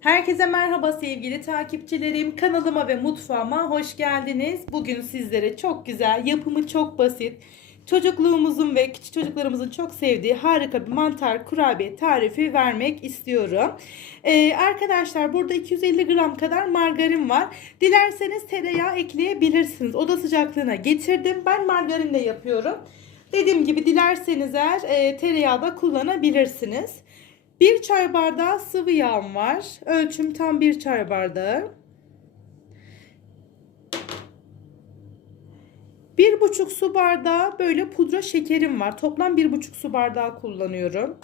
Herkese merhaba sevgili takipçilerim. Kanalıma ve mutfağıma hoş geldiniz. Bugün sizlere çok güzel, yapımı çok basit, çocukluğumuzun ve küçük çocuklarımızın çok sevdiği harika bir mantar kurabiye tarifi vermek istiyorum. Ee, arkadaşlar burada 250 gram kadar margarin var. Dilerseniz tereyağı ekleyebilirsiniz. Oda sıcaklığına getirdim. Ben margarinle yapıyorum. Dediğim gibi dilerseniz eğer e, tereyağı da kullanabilirsiniz. Bir çay bardağı sıvı yağım var. Ölçüm tam bir çay bardağı. Bir buçuk su bardağı böyle pudra şekerim var. Toplam bir buçuk su bardağı kullanıyorum.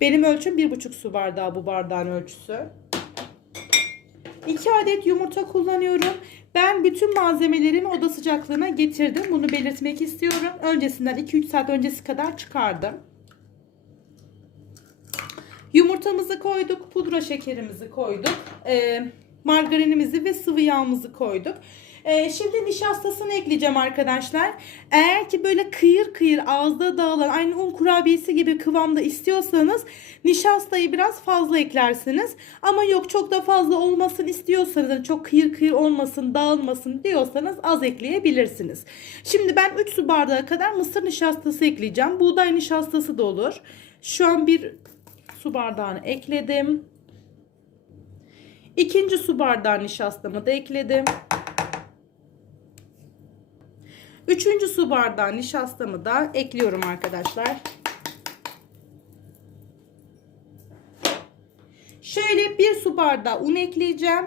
Benim ölçüm bir buçuk su bardağı bu bardağın ölçüsü. 2 adet yumurta kullanıyorum. Ben bütün malzemelerimi oda sıcaklığına getirdim. Bunu belirtmek istiyorum. Öncesinden 2-3 saat öncesi kadar çıkardım. Yumurtamızı koyduk, pudra şekerimizi koyduk, e, margarinimizi ve sıvı yağımızı koyduk. E, şimdi nişastasını ekleyeceğim arkadaşlar. Eğer ki böyle kıyır kıyır ağızda dağılan aynı un kurabiyesi gibi kıvamda istiyorsanız nişastayı biraz fazla eklersiniz. Ama yok çok da fazla olmasın istiyorsanız çok kıyır kıyır olmasın dağılmasın diyorsanız az ekleyebilirsiniz. Şimdi ben 3 su bardağı kadar mısır nişastası ekleyeceğim. Buğday nişastası da olur. Şu an bir su bardağını ekledim. İkinci su bardağı nişastamı da ekledim. Üçüncü su bardağı nişastamı da ekliyorum arkadaşlar. Şöyle bir su bardağı un ekleyeceğim.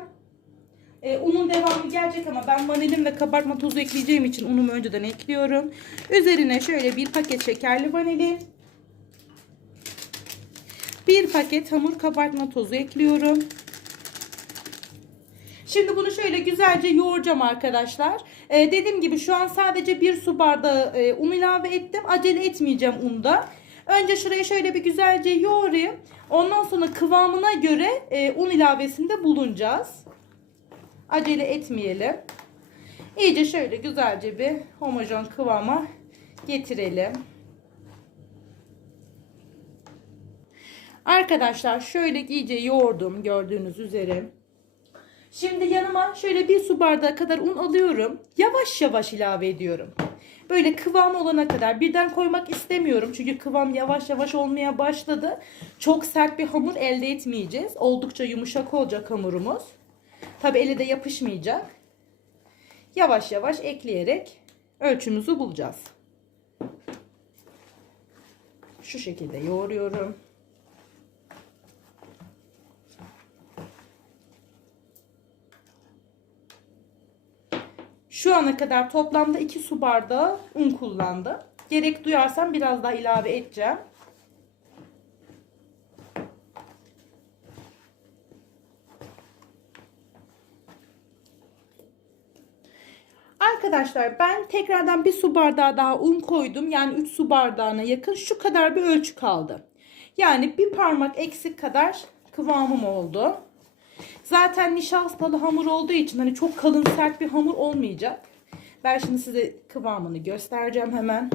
Ee, unun devamı gelecek ama ben vanilin ve kabartma tozu ekleyeceğim için unumu önceden ekliyorum. Üzerine şöyle bir paket şekerli vanilin. Bir paket hamur kabartma tozu ekliyorum. Şimdi bunu şöyle güzelce yoğuracağım arkadaşlar. Ee, dediğim gibi şu an sadece bir su bardağı e, un ilave ettim. Acele etmeyeceğim unda. Önce şurayı şöyle bir güzelce yoğurayım. Ondan sonra kıvamına göre e, un ilavesinde bulunacağız. Acele etmeyelim. İyice şöyle güzelce bir homojen kıvama getirelim. Arkadaşlar şöyle iyice yoğurdum gördüğünüz üzere. Şimdi yanıma şöyle bir su bardağı kadar un alıyorum. Yavaş yavaş ilave ediyorum. Böyle kıvam olana kadar birden koymak istemiyorum. Çünkü kıvam yavaş yavaş olmaya başladı. Çok sert bir hamur elde etmeyeceğiz. Oldukça yumuşak olacak hamurumuz. Tabi ele de yapışmayacak. Yavaş yavaş ekleyerek ölçümüzü bulacağız. Şu şekilde yoğuruyorum. Şu ana kadar toplamda 2 su bardağı un kullandım. Gerek duyarsam biraz daha ilave edeceğim. Arkadaşlar ben tekrardan bir su bardağı daha un koydum. Yani 3 su bardağına yakın şu kadar bir ölçü kaldı. Yani bir parmak eksik kadar kıvamım oldu. Zaten nişastalı hamur olduğu için hani çok kalın sert bir hamur olmayacak. Ben şimdi size kıvamını göstereceğim hemen.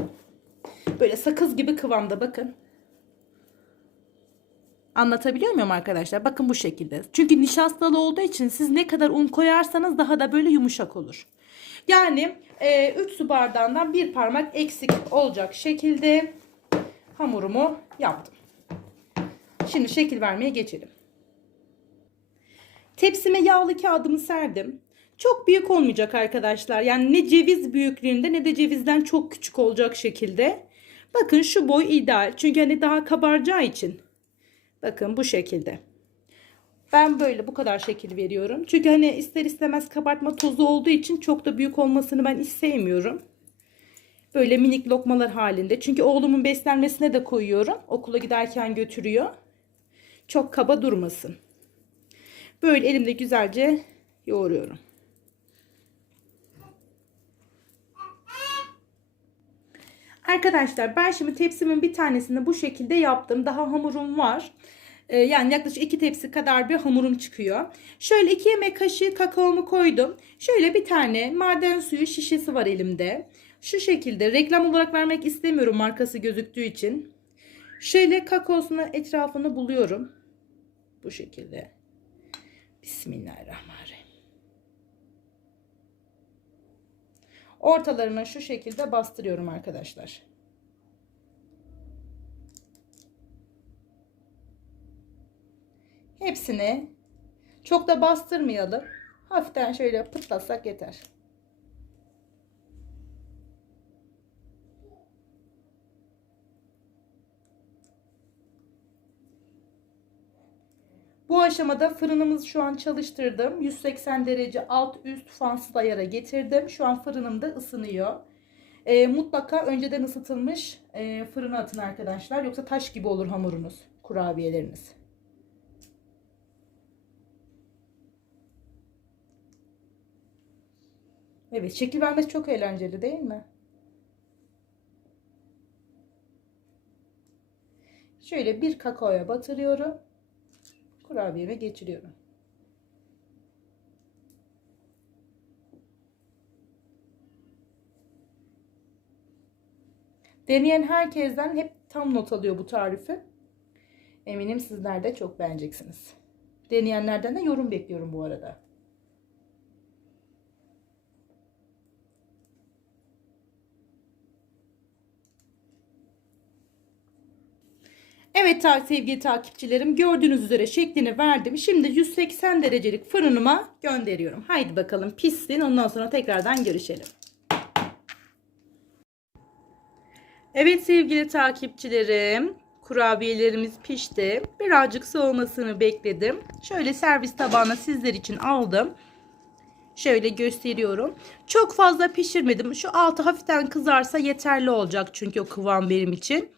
Böyle sakız gibi kıvamda bakın. Anlatabiliyor muyum arkadaşlar? Bakın bu şekilde. Çünkü nişastalı olduğu için siz ne kadar un koyarsanız daha da böyle yumuşak olur. Yani 3 e, su bardağından bir parmak eksik olacak şekilde hamurumu yaptım. Şimdi şekil vermeye geçelim. Tepsime yağlı kağıdımı serdim. Çok büyük olmayacak arkadaşlar. Yani ne ceviz büyüklüğünde ne de cevizden çok küçük olacak şekilde. Bakın şu boy ideal. Çünkü hani daha kabaracağı için. Bakın bu şekilde. Ben böyle bu kadar şekil veriyorum. Çünkü hani ister istemez kabartma tozu olduğu için çok da büyük olmasını ben hiç sevmiyorum. Böyle minik lokmalar halinde. Çünkü oğlumun beslenmesine de koyuyorum. Okula giderken götürüyor. Çok kaba durmasın. Böyle elimde güzelce yoğuruyorum. Arkadaşlar ben şimdi tepsimin bir tanesini bu şekilde yaptım. Daha hamurum var. Ee, yani yaklaşık iki tepsi kadar bir hamurum çıkıyor. Şöyle iki yemek kaşığı kakaomu koydum. Şöyle bir tane maden suyu şişesi var elimde. Şu şekilde reklam olarak vermek istemiyorum markası gözüktüğü için. Şöyle kakaosunu etrafını buluyorum. Bu şekilde. Bismillahirrahmanirrahim. Ortalarına şu şekilde bastırıyorum arkadaşlar. Hepsini çok da bastırmayalım. Hafiften şöyle pıtlatsak yeter. Bu aşamada fırınımızı şu an çalıştırdım. 180 derece alt üst fansız ayara getirdim. Şu an fırınımda ısınıyor. Ee, mutlaka önceden ısıtılmış e, fırına atın arkadaşlar. Yoksa taş gibi olur hamurunuz, kurabiyeleriniz. Evet, şekil vermesi çok eğlenceli değil mi? Şöyle bir kakaoya batırıyorum. Kurabiyeme geçiriyorum. Deneyen herkesten hep tam not alıyor bu tarifi. Eminim sizler de çok beğeneceksiniz. Deneyenlerden de yorum bekliyorum bu arada. Evet sevgili takipçilerim gördüğünüz üzere şeklini verdim. Şimdi 180 derecelik fırınıma gönderiyorum. Haydi bakalım pişsin ondan sonra tekrardan görüşelim. Evet sevgili takipçilerim kurabiyelerimiz pişti. Birazcık soğumasını bekledim. Şöyle servis tabağına sizler için aldım. Şöyle gösteriyorum. Çok fazla pişirmedim. Şu altı hafiften kızarsa yeterli olacak çünkü o kıvam benim için.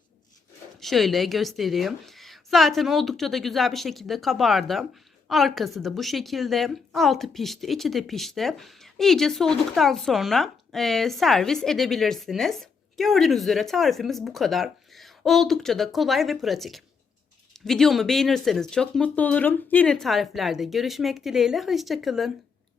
Şöyle göstereyim. Zaten oldukça da güzel bir şekilde kabardı. Arkası da bu şekilde. Altı pişti, içi de pişti. İyice soğuduktan sonra e, servis edebilirsiniz. Gördüğünüz üzere tarifimiz bu kadar. Oldukça da kolay ve pratik. Videomu beğenirseniz çok mutlu olurum. Yeni tariflerde görüşmek dileğiyle. Hoşçakalın.